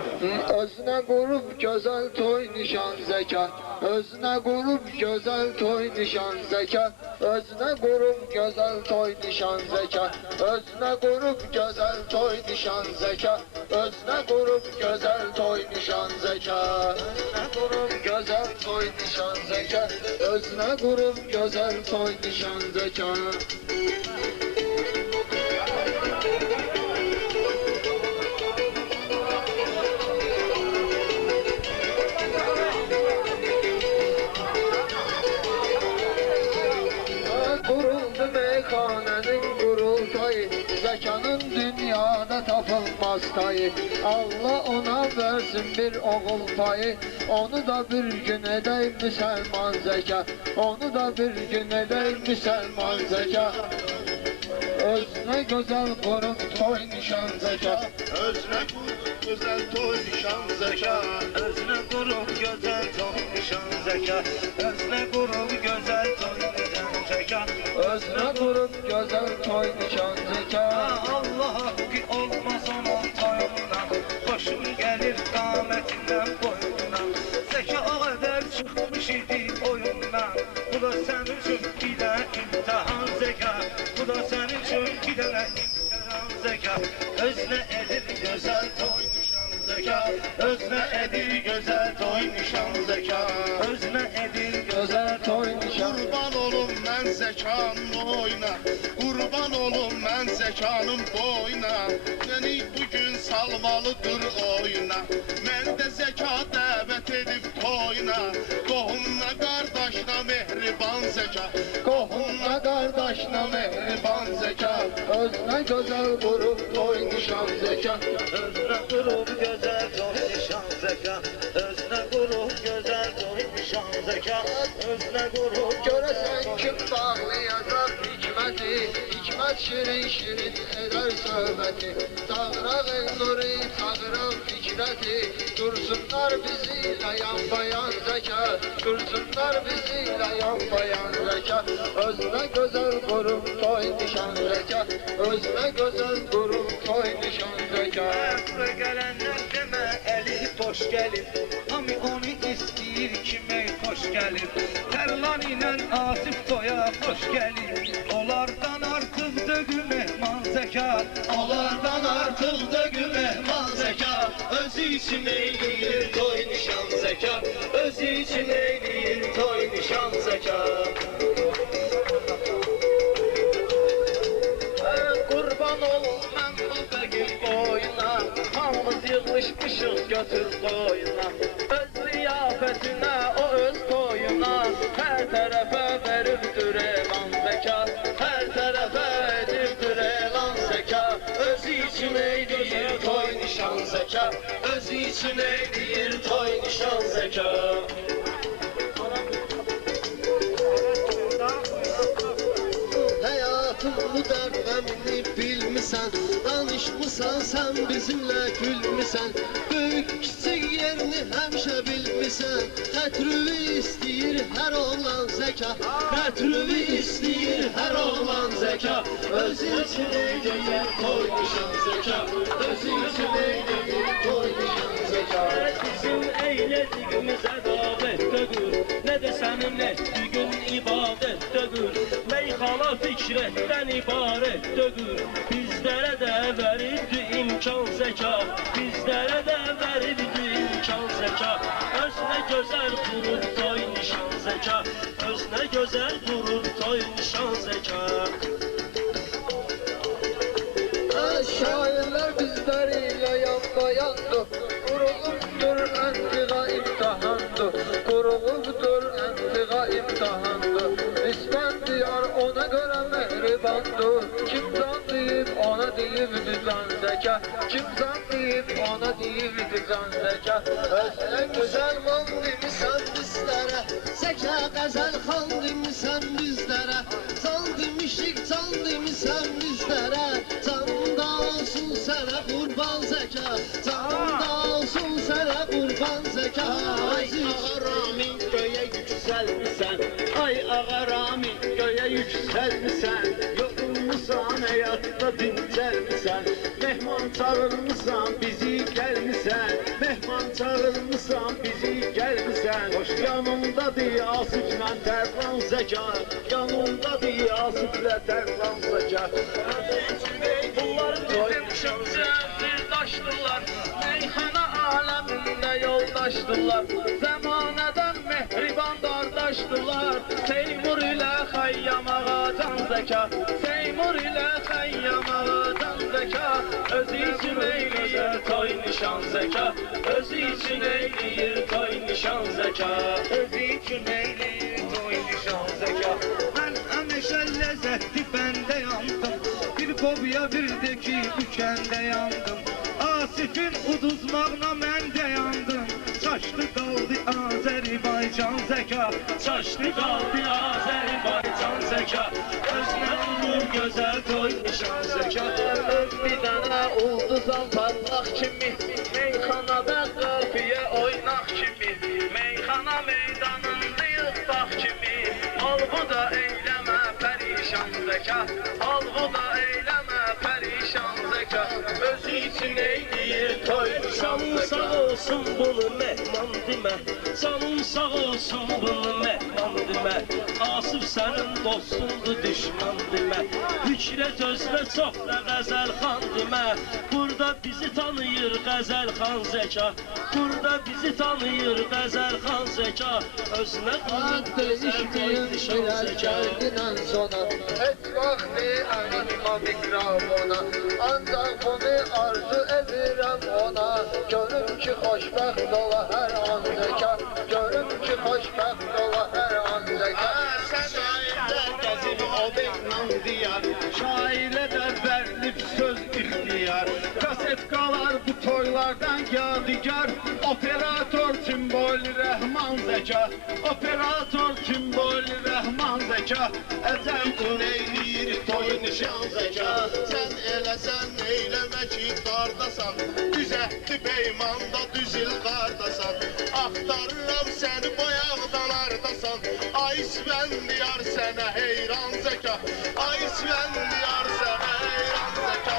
Özünə qurub gözəl toy nişan zəka, özünə qurub gözəl toy nişan zəka, özünə qurub gözəl toy nişan zəka, özünə qurub gözəl toy nişan zəka, özünə qurub gözəl toy nişan zəka, özünə qurub gözəl toy nişan zəka, özünə qurub gözəl toy nişan zəka. Kuruldu meyhanenin kurultayı, zekanın dünyada tapılmaz tayı. Allah ona versin bir oğul payı, onu da bir gün edeyim Müslüman zeka, onu da bir gün edeyim Müslüman zeka. Özüne güzel kurup toy nişan zeka, özüne kurup güzel toy nişan zeka, özüne kurup güzel toy nişan zeka, özüne kurup güzel toy nişan zeka, özüne kurup güzel toy nişan zeka. Allah hakkı olmaz onun toyundan, başım gelir kâmetinden boyundan, zeka kadar çıkmış idi oyundan. Bu da senin için bir de imtihan zeka, bu da senin için bir de imtihan zeka. Özne edir güzel toy nişan zeka, özne edir güzel toy nişan zeka, özne edir güzel toy nişan. Kurban olum ben zekanın oyna, kurban olum ben zekanın boyuna. Beni bugün salmalıdır oyuna, mən də zeka dəvət edib toyuna. Qohumla qardaşla mehriban zeka, Qohumla qardaşla mehriban zeka, özünə gözəl qurub toy nişan zeka, özünə qurub gözəl toy nişan zeka, özünə qurub gözəl toy nişan zeka, özünə qurub. Görəsən kim bağlayacaq hikməti, hikmət şirin şirin edər söhbəti, çağıraq el-nuri, çağıraq fikrəti, dursunlar bizimlə yan bayan zeka, dursunlar bizimlə yan bayan zeka, özünə gözəl qurub toy nişan zeka, özünə gözəl qurub toy nişan zeka. Əfrə gələnlər demə əli boş gəlir, hamı onu istəyir kimi xoş gəlir. Tərlan ilə Asif toya xoş gəlir, onlardan artıqdır mehman zeka, onlardan artıqdır mehman zeka. Özü için eyləyir toy nişan zeka, özü için eyləyir toy nişan zeka. Qurban olum mən bu bəgin boyuna, hamımız yığışmışıq götür boyuna. Öz ziyafətinə, o öz toyuna, hər tərəfə veribdir elan zəka, hər tərəfə edibdir elan zəka. Özü için eyləyir toy nişan zəka, özü için eyləyir toy nişan zəka. Hayatım bu dərbəmini bilmisən, danışmısan sən bizimlə gülmüsən, böyük kiçik yerini həmişə bilmisən, xətrüvi istəyir hər oğlan zəka, xətrüvi istəyir hər oğlan zəka. Özü üçün eyləyir toy nişan zəka, özü üçün eyləyir toy nişan zəka. Bizim eylədiyimizə davətdədir, nə də sənin etdiyin ibadətdədir. Meyxana fikrətdən ibarətdədir, bizlərə də verirdi imkan zəka, bizlərə də verirdi imkan zəka. Özünə gözəl qurur toy nişan zəka, özünə gözəl qurur toy nişan zəka. Şairlər bizlərlə yan bayandır, qurulubdur əntiqa imtihandır, qurulubdur əntiqa imtihandır. İsmən diyar ona görə mehribandır, kim can deyib ona deyibdi can zəka, kim can deyib ona deyibdi can zəka. Özünə Gözəl mal demisən bizlərə, zəka qəzəl xan demisən bizlərə, can demişik can demisən bizlərə, canında olsun sənə qurban zəka, canında olsun sənə qurban zəka. Ay ağaramin göyə yüksəlmisən, ay ağaramin göyə yüksəlmisən, yorulmusan həyatda dincəlmisən, mehman çağırmısan bizi gəlmisən, zaman çağırmışsan bizi gəlmisən. Hoş yanımdadır Asiflə Tərlan Zəka, yanımdadır Asiflə Tərlan Zəka. Bunlar bizim şimdi sirdaşdılar, meyxana aləmində yoldaşdılar, zəmanədən mehriban qardaşdılar. Teymur ilə Xəyyamağa can zəka, Teymur ilə Xəyyamağa can zəka, özü üçün eyləyir toy nişan zəka, özü üçün eyləyir toy nişan zəka, özü üçün eyləyir toy nişan zəka. Mən həmişə ləzzətli bəndə yandım, bir qobya bir də ki bükəndə yandım. Asifin uduzmağına mən də yandım, çaşdı qaldı Azərbaycan zəka, Çaşdı qaldı Azərbaycan zəka, özünə olur gözəl toy nişan zəka. Öz bir dənə ulduzan parlaq kimi, meyxanada qafiyə oynaq kimi, meyxana meydanında yıxbaq kimi, alğı da eyləmə pərişan zəka, alğı da eyləmə pərişan zəka, özü üçün eyləyir toy nişan zəka. Sağ olsun bunu mehman demə, canın sağ olsun bunu mehman demə, Asif sənin dostundur düşman demə, Fikrət özünə çox da Qəzəl xan demə, burada bizi tanıyır Qəzəl xan zəka, burada bizi tanıyır Qəzəl xan zəka, özünə qulur gözəl toy nişan zəka. Gəldindən sonra heç vaxtı əlimə mikrofona, ancaq bunu arzu edirəm ona. Görüm ki xoşbəxt ola hər an zəka, görüm ki xoşbəxt ola hər an zəka. Şairlər gəzir obeklə diyar, şairə də verilib söz ixtiyar. Kasetkalar bu toylardan yadigar, operator Timboli Rəhman Zəka, operator Timboli Rəhman Zəka. Əcəl bu neyləyir toy nişan zəka. Sən eləsən eyləmə ki qardasan, düzətdi peymanda düzül qardasan. Axtarıram səni boyaqdan ardasan, ay Svendiyar sənə heyran zəka, ay Svendiyar sənə heyran zəka.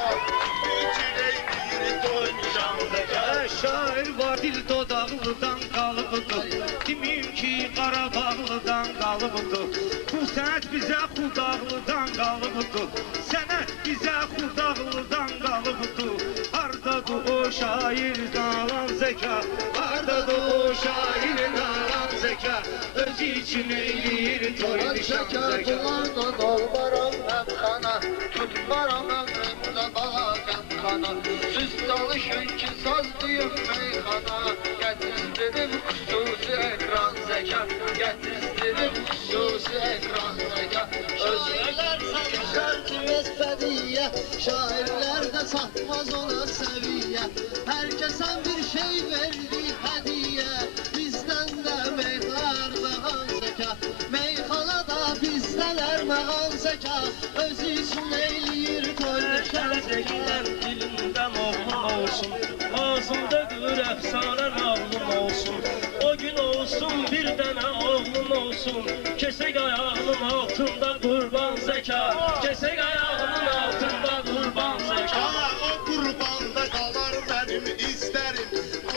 Üçün eyləyir toy nişan zəka. şair var dil dodaqlıdan qalıbıdır, demeyim ki Qarabağlıdan qalıbıdır. Bu sənət bizə Xudağlıdan qalıbıdır, sənət bizə Xudağlıdan qalıbıdır. Hardadır o şair qalan zəka, hardadır o şair qalan zəka, özü üçün eyləyir toy nişan zəka. Şəkərdulardan olmaram əmxana, tutmaram əmrimdə bağa qəmxana. Siz çalışın ki sazlayın meyxana, gətizdirim xüsusi ekran zəka, gətizdirim xüsusi ekran zəka. Özlər şərtimiz bədiyyə, şairlər də çatmaz ona səviyyə. Hər kəsən bir şey verdi hədiyyə, bizdən də meyxalar mağan zəka, meyxanada bizdələr mağan zəka, özü üçün eyləyir toy nişan zəka. Dilindən oğlum olsun, ağzımda qır əfsanə nağlım olsun. O gün olsun bir dənə oğlum olsun, kesək ayağının altında qurban zəka, kesək ayağının altında qurban zəka. O qurbanda qalar mənim istərim,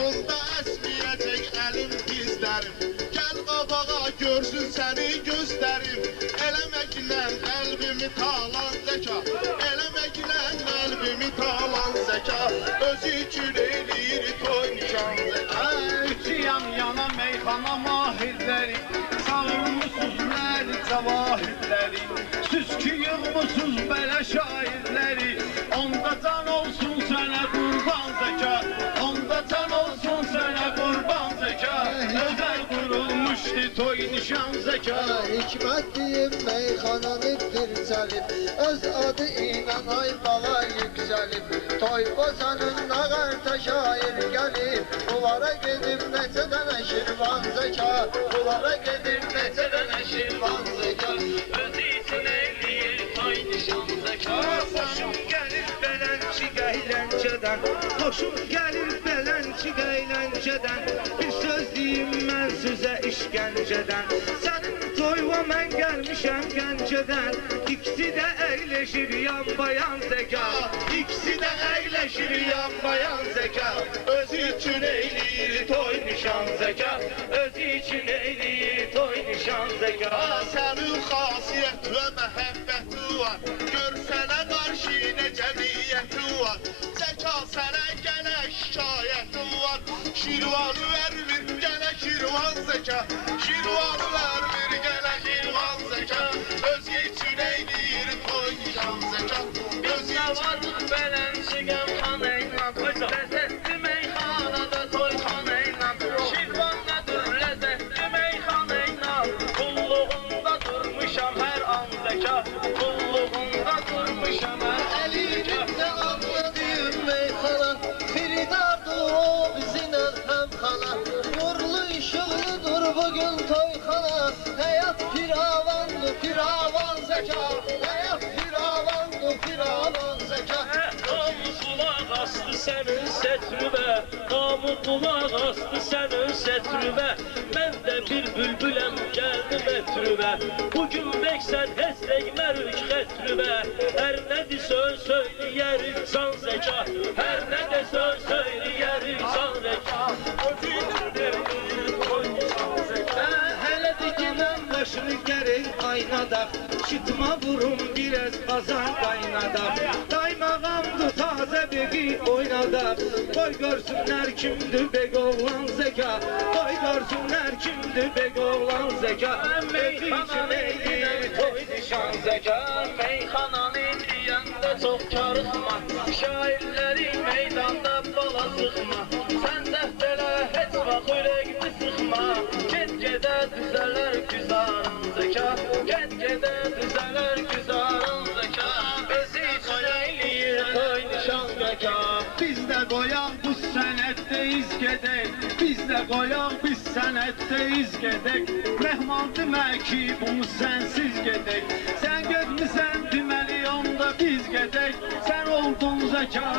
onda əsməyəcək əlim dizlərim. Gəl qabağa görsün səni göstərim, eləməklə qəlbimi talan zəka, eləməklə qəlbimi talan zəka, özü üçün eyləyir toy nişan zəka. Üçü yan yana meyxana mahirləri, savurmusuz nəli cavahirləri, siz ki yığmısız belə şairləri. Onda can olsun sənə qurban zəka, onda can olsun sənə qurban zəka. Özəl qurulmuşdu toy nişan zəka. Hikmətliyim meyxananı dirçəlib, öz adı ilə ay bala yüksəlib. Toy bozanın nağarta şair gəlib, bunlara gedib neçə dənə şirvan zəka, bunlara gedib neçə dənə şirvan zəka. Özü üçün eyləyir toy nişan zəka. Xoşum gəlir belənçi əyləncədən, xoşum gəlir belənçi əyləncədən. Bir söz deyim mən sizə işgəncədən, sənin toyva mən gəlmişəm Gəncədən. İkisi də əyləşir yan bayan zəka, ikisi də əyləşir yan bayan zəka, Özü üçün eyləyir nişan zeka, öz için eyleyir toy nişan zeka. Sənin xasiyyət və məhəbbəti var, gör sənə qarşı nə cəmiyyəti var. Zəka sənə gələ şikayəti var, Şirvanı vermir gələ Şirvan zəka, Şirvanı vermir gələ Şirvan zəka, öz için eyləyir toy nişan zəka, öz için. Varlık belenci gemxaneyla, lezzetli meyxanada toyxaneyla, Şirvandadır lezzetli meyxaneyla, qulluğunda durmuşam hər an zəka, qulluğunda durmuşam hər an zəka. Elimizde anladığım meyxana, Firidardı o bizimle hemxana, nurlu ışıqlıdır bugün toyxana, həyat firavandı, firavan zəka, həyat firavandı, firavan zəka. Namı qulaq astı sənin sətrübə, namı qulaq astı sənin sətrübə, mən də bir bülbüləm gəldim ətrübə, bugün bəksən heç dəymərük xətrübə, hər nə desən söyləyərik san zəka, hər nə desən söyləyərik san zəka. Hələ dikinən başını gərin aynadaq, çıtma vurum biraz qazan qaynadaq, daymağamdı taze begi oynadaq, qoy görsünlər kimdir beg oğlan zəka, qoy görsünlər kimdir beg oğlan zəka, meyxananı eləyir toy nişan zəka, meyxananı deyəndə çox karıxma, şairləri meydanda bala sıxma, sən dəftərə heç vaxt ürəkli sıxma, get-gedə düzələr güzarın zəka, get-gedə düzələr güzarın zəka, özü üçün eləyir toy nişan zəka. Biz də qoyaq bu sənətdə iz gedək, biz də qoyaq biz sənətdə iz gedək, Rəhman demə ki bunu sənsiz gedək, sən getmisən deməli onda biz gedək, sən oldun zəka,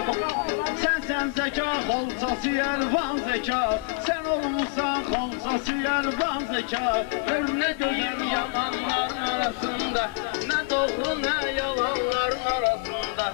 sən zəka xolçası əlvan zəka, sən olmuşsan xolçası əlvan zəka, gör nə gözəl yamanların arasında, nə doğru nə yalanların arasında,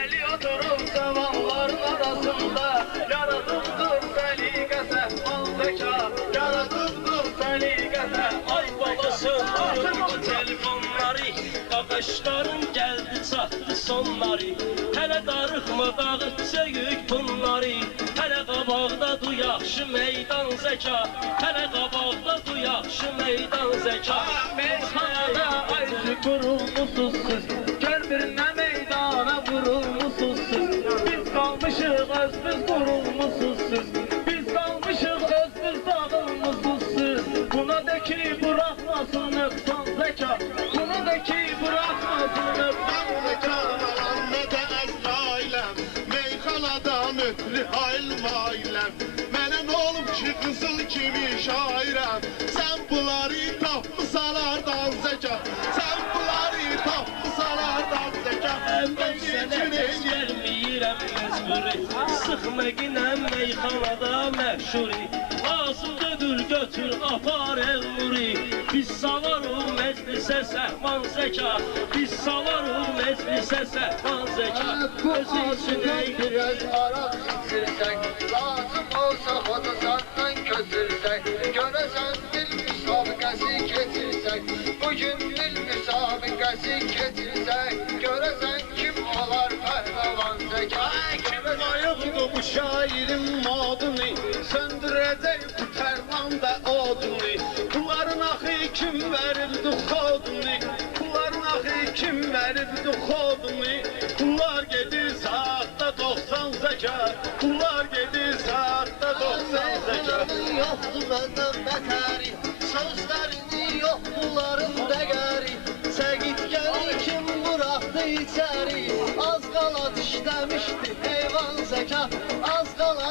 əli oturub zavalların arasında, yaradıbdır səliqəsə al zəka, yaradıbdır səliqəsə. Ay babası öldü telefonları, qaqaşların gəldi çatdı sonları, hələ darıxma dağıt söyük bunları, hələ qabaqda du yaxşı meydan zəka, hələ qabaqda du yaxşı meydan zəka. Meyxanada aycı qurulmusuz siz, gör bir nə meydana vurulmusuz siz, biz qalmışıq özümüz qurulmusuz siz, biz qalmışıq özümüz dağılmusuz siz, buna da ki bırakmasın nöqsan zəka, buna da ki bırakmasın nöqsan zəka. Nə də Əzrailəm, meyxanadan ötürü ayrılmayləm, mənə nə olub ki qızıl kimi şairəm, sən bunları tapmısalardan zəka, sən bunları tapmısalardan zəka, Mən sənə heç gəlməyirəm məcburi, sıxma ginəm meyxanada məşhuri, lazımdır götür apar el-nuri, biz salarıq məclisə səhman zəka, biz salarıq məclisə səhman zəka, Bu özü üçün ağzına eydir. biraz araq içirsək, lazım olsa fotosandan götürsək, görəsən dil müsabiqəsi keçirsək, bugün dil müsabiqəsi keçirsək, görəsən kim olar pəhləvan zəka, Ayıqdı bu şairin modunu, söndürəcək bu tərvanda odunu, bunların axı kim verildi xodunu, bunların axı kim verildi xodunu, bunlar gedir saatda 90 zəka, bunlar gedir saatda 90 zəka. Meyxananın yoxdur məndən bətəri, sözlərini yox bunların dəgəri, Səqit gəli kim buraxdı içəri, az qala dişləmişdi heyvan zəka, az qala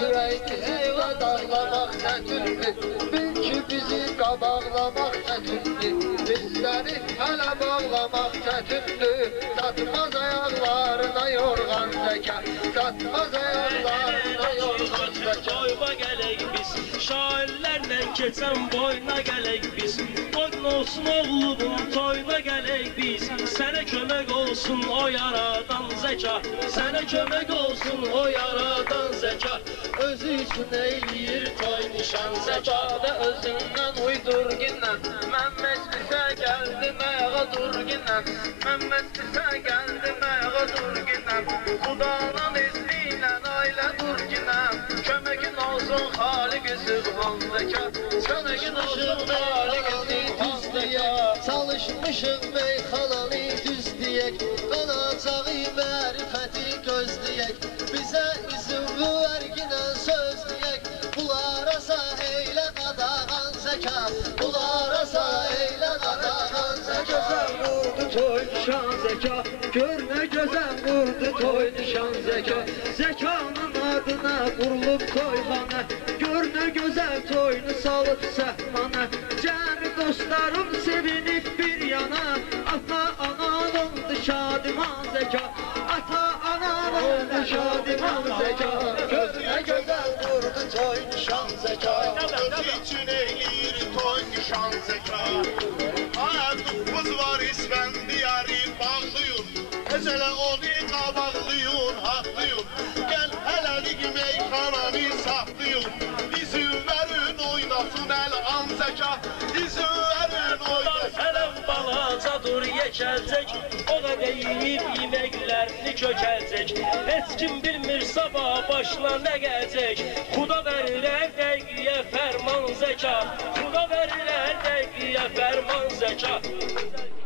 ürəkli heyva dağlamaq çətindir, bil ki bizi qabaqlamaq çətindir, bizləri hələ bağlamaq çətindir, satmaz ayaqlarına yorğan zəka, satmaz ayaqlarına yorğan zəka. Toyba gələk biz, şairlərlə keçən boyna gələk biz, boyna Qurban olsun oğlumun toyuna gələk biz. Sənə kömək olsun o yaradan zəka. Sənə kömək olsun o yaradan zəka. Özü üçün eyləyir toy nişan Zəka da özündən uydur ginən. Mən məclisə gəldim ayağa dur ginən. Mən məclisə gəldim ayağa dur ginən. Xudanın izni ilə ailə dur ginən. Köməkin olsun Xaliq-i Sübhan zəka. Köməkin olsun Xaliq-i Sübhan zəka. Çalışmışıq meyxananı düzləyək, qanacağı mərifəti gözləyək. Bizə izin verginən sözləyək, bunlara eylə qadağan zəka. Bunlara eylə qadağan zəka. Vurdu toy nişan zeka, gör ne güzel vurdu toy nişan zeka. Zekanın adına kurulup toyhane, gör ne güzel toyunu salıp sehmane. Cemi dostlarım sevinip bir yana, ata ananındı şadiman zeka. Ata ananındı şadiman zeka, gör ne güzel vurdu toy nişan zeka. Özü üçün eyləyir toy nişan zəka. Ayaqdıq var İsfəndiyarı bağlıyın. Özələ onu qabaqlıyın, haqlıyın. Gəl hələlik meyxananı saxlayın. İzin verin oynasın əl-an zəka. İzin verin oynasın. Sələm balaca dur yekəlcək. O da deyib yeməklərini kökəlcək. Heç kim bilmir sabah başla nə gəlcək. Xuda verirər dəqiyə fərman zəka. Xuda verirər dəqiyə fərman zəka.